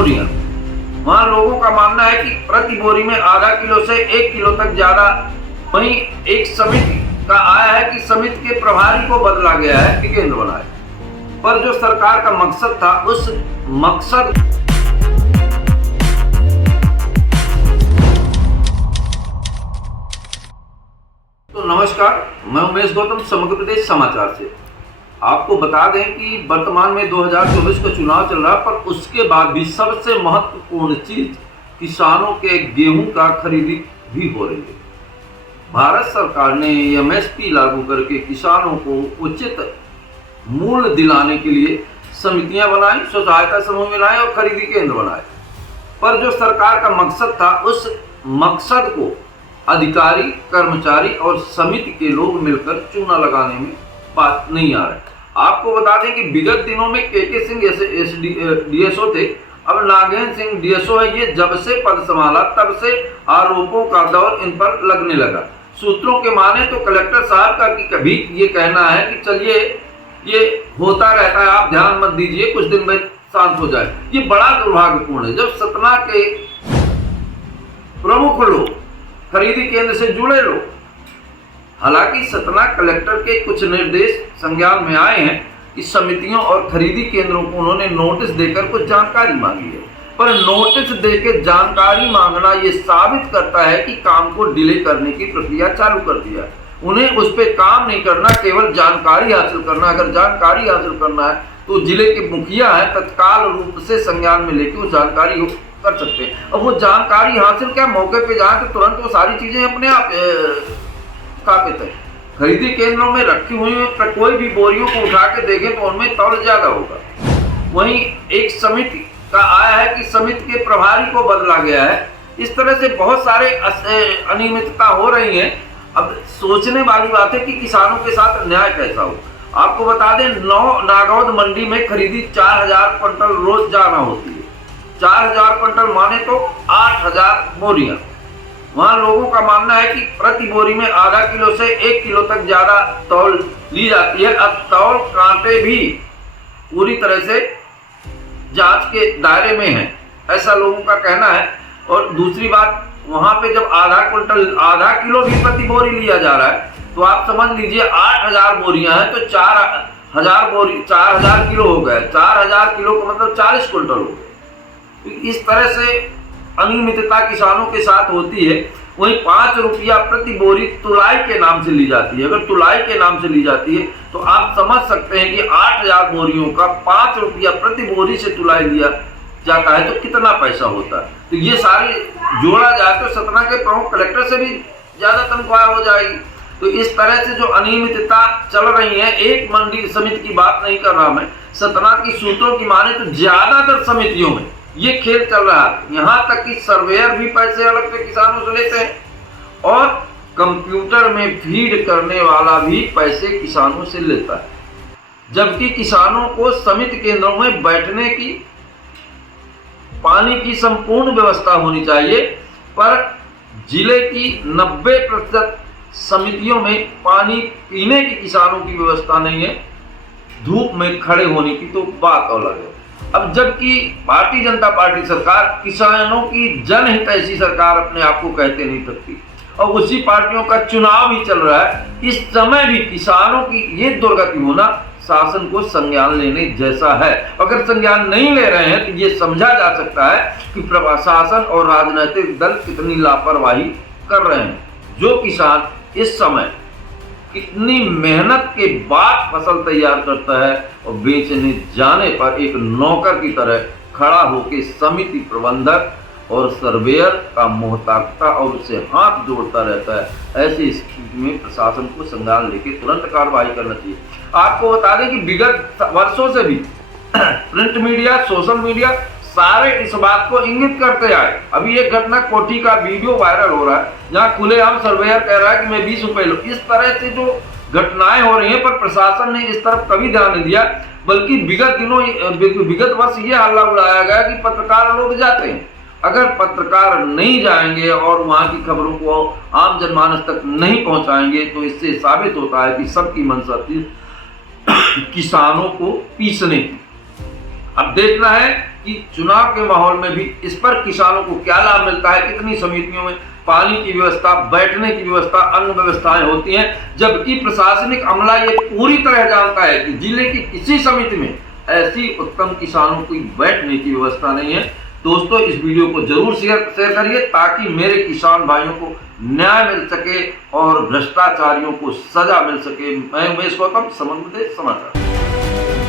बोरियां। वहां लोगों का मानना है कि प्रति बोरी में आधा किलो से 1 किलो तक ज्यादा। वहीं एक समिति का आया है कि समिति के प्रभारी को बदला गया है कि केंद्र बनाए, पर जो सरकार का मकसद था उस मकसद तो नमस्कार, मैं उमेश गौतम, समग्र प्रदेश समाचार से आपको बता दें कि वर्तमान में 2024 का चुनाव चल रहा है, पर उसके बाद भी सबसे महत्वपूर्ण चीज किसानों के गेहूं का खरीदी भी हो रही है। भारत सरकार ने एमएसपी लागू करके किसानों को उचित मूल्य दिलाने के लिए समितियां बनाई, स्व सहायता समूह बनाए और खरीदी केंद्र बनाए, पर जो सरकार का मकसद था उस मकसद को अधिकारी, कर्मचारी और समिति के लोग मिलकर चूना लगाने में बात नहीं आ रही। आपको बता दें कि विगत दिनों में के सिंह जैसे डीएसओ थे, अब नागेंद्र सिंह डीएसओ है। ये जब से पद संभाला तब से आरोपों का दौर इन पर लगने लगा। सूत्रों के माने तो कलेक्टर साहब का कि कभी ये कहना है कि चलिए ये होता रहता है, आप ध्यान मत दीजिए, कुछ दिन में शांत हो जाए। ये बड़ा दुर्भाग्यपूर्ण है जब सतना के प्रमुख लोग, खरीदी केंद्र से जुड़े लोग, हालांकि सतना कलेक्टर के कुछ निर्देश संज्ञान में आए हैं कि समितियों और खरीदी केंद्रों को उन्होंने नोटिस देकर कुछ जानकारी मांगी है, पर नोटिस देकर जानकारी मांगना ये साबित करता है कि काम को डिले करने की प्रक्रिया चालू कर दिया है। उन्हें उस पर काम नहीं करना, केवल जानकारी हासिल करना। अगर जानकारी हासिल करना है तो जिले के मुखिया है, तत्काल रूप से संज्ञान में लेकर उस जानकारी कर सकते हैं। अब वो जानकारी हासिल क्या, मौके पे जाए तो तुरंत वो सारी चीजें अपने आप स्थापित है। खरीदी केंद्रों में रखी हुई कोई भी बोरियों को उठा के देखें तो उनमें तौल ज्यादा होगा। वहीं एक समिति का आया है कि समिति के प्रभारी को बदला गया है। इस तरह से बहुत सारे अनियमितता हो रही है। अब सोचने वाली बात है कि किसानों के साथ न्याय कैसा हो। आपको बता दें, नागौद मंडी में खरीदी 4000 क्विंटल रोज जाना होती है। 4000 क्विंटल माने तो 8000 बोरियां। वहां लोगों का मानना है कि प्रति बोरी में आधा किलो से 1 किलो तक ज्यादा तौल ली जाती है। अब तौल कांटे भी पूरी तरह से जांच के दायरे में हैं, ऐसा लोगों का कहना है। और दूसरी बात, वहां पे जब आधा किलो भी प्रति बोरी लिया जा रहा है तो आप समझ लीजिए 8000 बोरियां हैं तो 4000 किलो हो गए। 4000 किलो का मतलब 40 क्विंटल हो गए। इस तरह से अनियमितता किसानों के साथ होती है। वहीं 5 रुपया प्रति बोरी तुलाई के नाम से ली जाती है। अगर तुलाई के नाम से ली जाती है तो आप समझ सकते हैं कि 8000 बोरियों का 5 रुपया प्रति बोरी से तुलाई लिया जाता है तो कितना पैसा होता है। तो ये सारी जोड़ा जाए तो सतना के प्रमुख कलेक्टर से भी ज्यादा तनख्वाह हो जाएगी। तो इस तरह से जो अनियमितता चल रही है, एक मंडी समिति की बात नहीं कर रहा मैं, सतना की सूत्रों की माने तो ज्यादातर समितियों में ये खेल चल रहा है। यहां तक कि सर्वेयर भी पैसे अलग से किसानों से लेते हैं और कंप्यूटर में फीड करने वाला भी पैसे किसानों से लेता है, जबकि किसानों को समिति केंद्रों में बैठने की, पानी की संपूर्ण व्यवस्था होनी चाहिए, पर जिले की 90% समितियों में पानी पीने की किसानों की व्यवस्था नहीं है। धूप में खड़े होने की तो बात अलग है। अब जबकि भारतीय जनता पार्टी सरकार किसानों की जनहित ऐसी सरकार अपने आप को कहते नहीं सकती, और उसी पार्टियों का चुनाव भी चल रहा है, इस समय भी किसानों की ये दुर्गति होना शासन को संज्ञान लेने जैसा है। अगर संज्ञान नहीं ले रहे हैं तो ये समझा जा सकता है कि प्रशासन और राजनीतिक दल कितनी लापरवाही कर रहे हैं। जो किसान इस समय कितनी मेहनत के बाद फसल तैयार करता है और बेचने जाने पर एक नौकर की तरह खड़ा होकर समिति प्रबंधक और सर्वेयर का मुंह ताकता और उससे हाथ जोड़ता रहता है। ऐसी स्थिति में प्रशासन को संज्ञान लेके तुरंत कार्रवाई करना चाहिए। आपको बता दें कि विगत वर्षों से भी प्रिंट मीडिया, सोशल मीडिया सारे इस बात को इंगित करते आए। अभी एक घटना कोठी का वीडियो वायरल हो रहा है जहां खुलेआम सर्वेयर कह रहा है कि मैं 20 रुपए लूं। इस तरह से जो घटनाएं हो रही हैं, पर प्रशासन ने इस तरफ कभी ध्यान नहीं दिया, बल्कि विगत वर्ष ये हल्ला उड़ाया गया कि पत्रकार लोग जाते हैं। अगर पत्रकार नहीं जाएंगे और वहां की खबरों को आम जनमानस तक नहीं पहुंचाएंगे तो इससे साबित होता है कि सबकी मंशा थी किसानों को पीसने की। अब देखना है कि चुनाव के माहौल में भी इस पर किसानों को क्या लाभ मिलता है, कितनी समितियों में पानी की व्यवस्था, बैठने की व्यवस्था, अन्य व्यवस्थाएं होती हैं, जबकि प्रशासनिक अमला ये पूरी तरह जानता है कि जिले की किसी समिति में ऐसी उत्तम किसानों की बैठने की व्यवस्था नहीं है। दोस्तों, इस वीडियो को जरूर शेयर करिए ताकि मेरे किसान भाइयों को न्याय मिल सके और भ्रष्टाचारियों को सजा मिल सके। मैं उमेश गौतम, समन्वय समाचार।